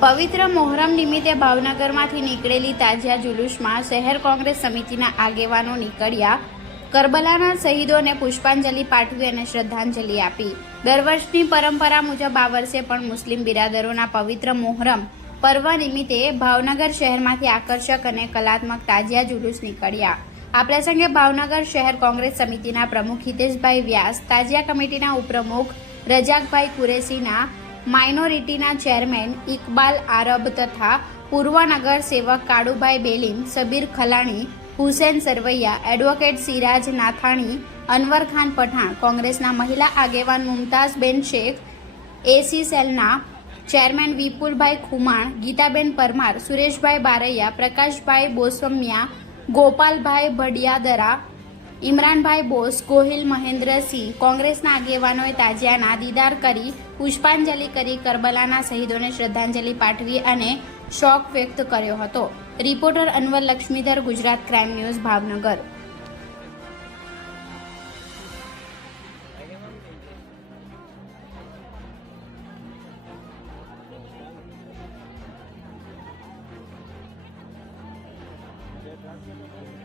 પવિત્ર મોહરમ નિમિત્તે ભાવનગરમાંથી નીકળેલી તાજિયા જુલુસમાં શહેર કોંગ્રેસ સમિતિના આગેવાનો નીકળ્યા. કરબલાના શહીદોને પુષ્પાંજલિ પાઠવી અને શ્રદ્ધાંજલિ આપી. દર વર્ષની પરંપરા મુજબ આ વર્ષે પણ મુસ્લિમ બિરાદરોના પવિત્ર મોહરમ પર્વ નિમિત્તે ભાવનગર શહેરમાંથી આકર્ષક અને કલાત્મક તાજિયા જુલુસ નીકળ્યા. આ પ્રસંગે ભાવનગર શહેર કોંગ્રેસ સમિતિના પ્રમુખ હિતેશભાઈ વ્યાસ, તાજિયા કમિટીના ઉપપ્રમુખ રજાકભાઈ કુરેશીના, માઇનોરિટીના ચેરમેન ઇકબાલ આરબ તથા પૂર્વ નગર સેવક કાળુભાઈ બેલીમ, સબીર ખલાણી, હુસેન સરવૈયા, એડવોકેટ સિરાજ નાથાણી, અનવર ખાન પઠાણ, કોંગ્રેસના મહિલા આગેવાન મુમતાઝબેન શેખ, એસી સેલના ચેરમેન વિપુલભાઈ ખુમાણ, ગીતાબેન પરમાર, સુરેશભાઈ બારૈયા, પ્રકાશભાઈ બોસમિયા, ગોપાલભાઈ ભડિયાદરા, ઇમરાનભાઈ બોસ, ગોહિલ મહેન્દ્રસિંહ, કોંગ્રેસના આગેવાનોએ તાજિયાના દીદાર કરી પુષ્પાંજલિ કરી કરબલાના શહીદોને શ્રદ્ધાંજલિ પાઠવી અને શોક વ્યક્ત કર્યો હતો. Reporter Anwar Laxmidhar, Gujarat crime news, Bhavnagar. Gracias.